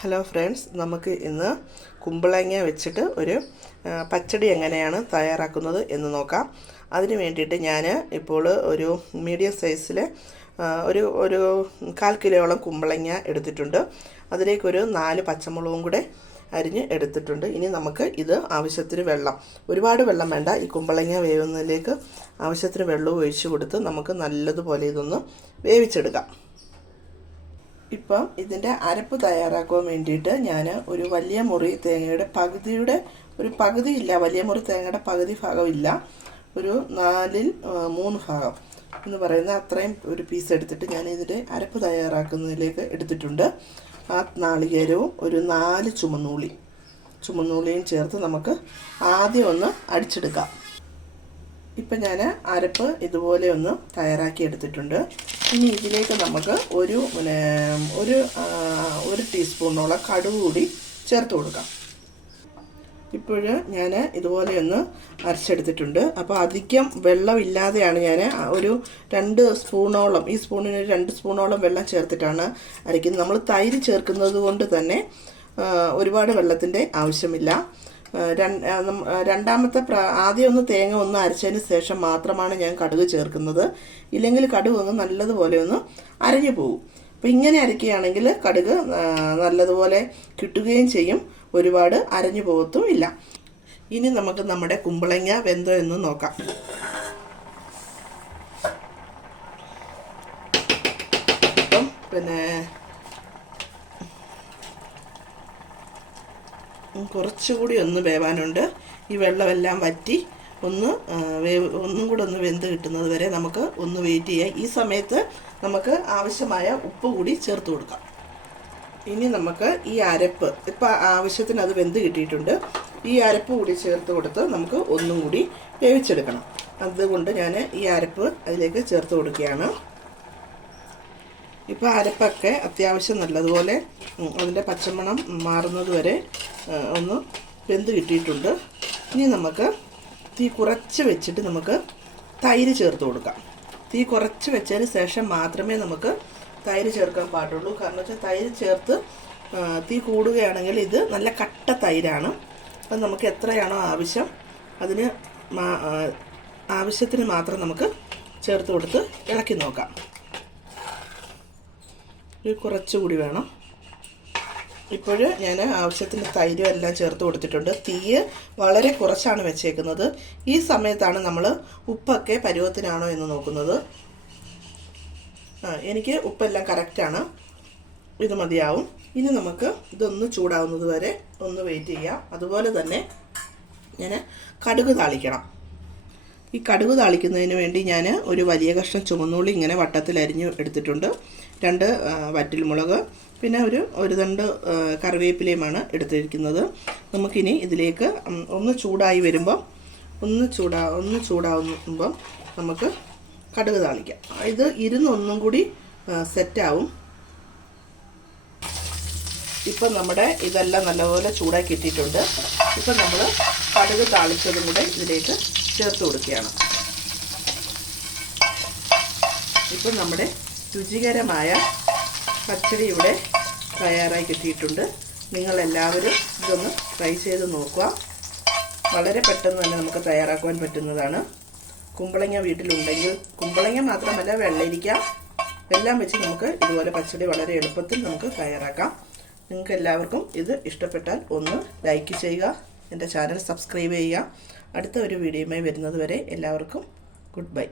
Hello friends നമുക്ക് ഇന്ന് കുമ്പളങ്ങ വെച്ചിട്ട് ഒരു പച്ചടി എങ്ങനെയാണ് തയ്യാറാക്കുന്നത് എന്ന് നോക്കാം. അതിന് വേണ്ടിയിട്ട് ഞാൻ ഇപ്പോൾ ഒരു മീഡിയം സൈസിൽ ഒരു ഒരു കാൽ കിലോയോളം കുമ്പളങ്ങ എടുത്തിട്ടുണ്ട്. അതിലേക്കൊരു നാല് പച്ചമുളകും കൂടെ അരിഞ്ഞ് എടുത്തിട്ടുണ്ട്. ഇനി നമുക്ക് ഇത് ആവശ്യത്തിന് വെള്ളം ഒരുപാട് വെള്ളം വേണ്ട. ഈ കുമ്പളങ്ങ വേവുന്നതിലേക്ക് ആവശ്യത്തിന് വെള്ളം ഒഴിച്ച് കൊടുത്ത് നമുക്ക് നല്ലതുപോലെ ഇതൊന്ന് വേവിച്ചെടുക്കാം. ഇപ്പം ഇതിന്റെ അരപ്പ് തയ്യാറാക്കാൻ വേണ്ടിയിട്ട് ഞാൻ ഒരു വലിയ മുറി തേങ്ങയുടെ പകുതിയുടെ ഒരു പകുതി ഇല്ല വലിയ മുറി തേങ്ങയുടെ പകുതി ഭാഗമില്ല ഒരു നാലിൽ മൂന്ന് ഭാഗം എന്ന് പറയുന്ന അത്രയും ഒരു പീസ് എടുത്തിട്ട് ഞാൻ ഇതിന്റെ അരപ്പ് തയ്യാറാക്കുന്നതിലേക്ക് എടുത്തിട്ടുണ്ട്. ആ നാളികേരവും ഒരു നാല് ചുമന്നൂളി ചുമന്നൂളിയും ചേർത്ത് നമുക്ക് ആദ്യം ഒന്ന് അടിച്ചെടുക്കാം. ഇപ്പം ഞാൻ അരപ്പ് ഇതുപോലെ ഒന്ന് തയ്യാറാക്കി എടുത്തിട്ടുണ്ട്. ഇനി ഇതിലേക്ക് നമുക്ക് ഒരു ഒരു ഒരു ടീസ്പൂണോളം കടുക് കൂടി ചേർത്ത് കൊടുക്കാം. ഇപ്പോൾ ഞാൻ ഇതുപോലെ ഒന്ന് അരച്ചെടുത്തിട്ടുണ്ട്. അപ്പോൾ അധികം വെള്ളമില്ലാതെയാണ് ഞാൻ ഒരു രണ്ട് സ്പൂണോളം ഈ സ്പൂണിന് രണ്ട് സ്പൂണോളം വെള്ളം ചേർത്തിട്ടാണ് അരയ്ക്കുന്നത്. നമ്മൾ തൈര് ചേർക്കുന്നത് കൊണ്ട് തന്നെ ഒരുപാട് വെള്ളത്തിന്റെ ആവശ്യമില്ല. രണ്ടാമത്തെ ആദ്യം ഒന്ന് തേങ്ങ ഒന്ന് അരച്ചതിന് ശേഷം മാത്രമാണ് ഞാൻ കടുക് ചേർക്കുന്നത്. ഇല്ലെങ്കിൽ കടുക് ഒന്ന് നല്ലതുപോലെ ഒന്ന് അരഞ്ഞു പോകും അപ്പോൾ ഇങ്ങനെ അരയ്ക്കുകയാണെങ്കിൽ കടുക് നല്ലതുപോലെ കിട്ടുകയും ചെയ്യും. ഒരുപാട് അരഞ്ഞു പോകത്തും ഇല്ല. ഇനി നമുക്ക് നമ്മുടെ കുമ്പളങ്ങ വെന്തോ എന്ന് നോക്കാം. അപ്പം പിന്നെ കുറച്ചുകൂടി ഒന്ന് വേവാനുണ്ട്. ഈ വെള്ളമെല്ലാം വറ്റി ഒന്ന് വേവ് ഒന്നും കൂടെ ഒന്ന് വെന്ത് കിട്ടുന്നത് വരെ നമുക്ക് ഒന്ന് വെയിറ്റ് ചെയ്യാം. ഈ സമയത്ത് നമുക്ക് ആവശ്യമായ ഉപ്പ് കൂടി ചേർത്ത് കൊടുക്കാം. ഇനി നമുക്ക് ഈ അരപ്പ് ഇപ്പം ആവശ്യത്തിന് അത് വെന്ത് കിട്ടിയിട്ടുണ്ട്. ഈ അരപ്പ് കൂടി ചേർത്ത് കൊടുത്ത് നമുക്ക് ഒന്നും കൂടി വേവിച്ചെടുക്കണം. അതുകൊണ്ട് ഞാൻ ഈ അരപ്പ് അതിലേക്ക് ചേർത്ത് കൊടുക്കുകയാണ്. ഇപ്പോൾ അരപ്പൊക്കെ അത്യാവശ്യം നല്ലതുപോലെ അതിന്റെ പച്ചമണം മാറുന്നത് വരെ ഒന്ന് വെന്ത് കിട്ടിയിട്ടുണ്ട്. ഇനി നമുക്ക് തീ കുറച്ച് വെച്ചിട്ട് നമുക്ക് തൈര് ചേർത്ത് കൊടുക്കാം. തീ കുറച്ച് വെച്ചതിന് ശേഷം മാത്രമേ നമുക്ക് തൈര് ചേർക്കാൻ പാടുള്ളൂ. കാരണം വെച്ചാൽ തൈര് ചേർത്ത് തീ കൂടുകയാണെങ്കിൽ ഇത് നല്ല കട്ട തൈരാണ്. അപ്പം നമുക്ക് എത്രയാണോ ആവശ്യം അതിന് ആവശ്യത്തിന് മാത്രം നമുക്ക് ചേർത്ത് കൊടുത്ത് ഇളക്കി നോക്കാം. ഇത് കുറച്ചുകൂടി വേണം. ഇപ്പോൾ ഞാൻ ആവശ്യത്തിന് തൈരും എല്ലാം ചേർത്ത് കൊടുത്തിട്ടുണ്ട്. തീ വളരെ കുറച്ചാണ് വെച്ചേക്കുന്നത്. ഈ സമയത്താണ് നമ്മൾ ഉപ്പൊക്കെ പരുവത്തിനാണോ എന്ന് നോക്കുന്നത്. എനിക്ക് ഉപ്പെല്ലാം കറക്റ്റാണ്. ഇത് മതിയാവും. ഇനി നമുക്ക് ഇതൊന്ന് ചൂടാവുന്നത് വരെ ഒന്ന് വെയിറ്റ് ചെയ്യാം. അതുപോലെ തന്നെ ഞാൻ കടുക് താളിക്കണം. ഈ കടുക് താളിക്കുന്നതിന് വേണ്ടി ഞാൻ ഒരു വലിയ കഷ്ണം ചുമന്നുള്ളി ഇങ്ങനെ വട്ടത്തിൽ അരിഞ്ഞ് എടുത്തിട്ടുണ്ട്. രണ്ട് വറ്റൽ വറ്റൽമുളക്. പിന്നെ ഒരു ഒരു തണ്ട് കറിവേപ്പിലയുമാണ് എടുത്തിരിക്കുന്നത്. നമുക്കിനി ഇതിലേക്ക് ഒന്ന് ചൂടായി വരുമ്പം ഒന്ന് ചൂടാ ഒന്ന് ചൂടാവുമ്പം നമുക്ക് കടുക് താളിക്കാം. ഇത് ഇരുന്ന് ഒന്നും കൂടി സെറ്റാവും. ഇപ്പം നമ്മുടെ ഇതെല്ലാം നല്ലപോലെ ചൂടാക്കി ഇട്ടിട്ടുണ്ട് ഇപ്പം നമ്മൾ കടുക് താളിച്ചതും കൂടെ ഇതിലേക്ക് ചേർത്ത് കൊടുക്കുകയാണ്. ഇപ്പം നമ്മുടെ രുചികരമായ പച്ചടി ഇവിടെ തയ്യാറായി കിട്ടിയിട്ടുണ്ട്. നിങ്ങളെല്ലാവരും ഇതൊന്ന് ട്രൈ ചെയ്ത് നോക്കുക. വളരെ പെട്ടെന്ന് തന്നെ നമുക്ക് തയ്യാറാക്കുവാൻ പറ്റുന്നതാണ്. കുമ്പളങ്ങ വീട്ടിലുണ്ടെങ്കിൽ കുമ്പളങ്ങ മാത്രമല്ല വെള്ളരിക്ക എല്ലാം വെച്ച് നമുക്ക് ഇതുപോലെ പച്ചടി വളരെ എളുപ്പത്തിൽ നമുക്ക് തയ്യാറാക്കാം. നിങ്ങൾക്ക് എല്ലാവർക്കും ഇത് ഇഷ്ടപ്പെട്ടാൽ ഒന്ന് ലൈക്ക് ചെയ്യുക. എന്റെ ചാനൽ സബ്സ്ക്രൈബ് ചെയ്യുക. അടുത്ത ഒരു വീഡിയോയുമായി വരുന്നത് വരെ എല്ലാവർക്കും ഗുഡ് ബൈ.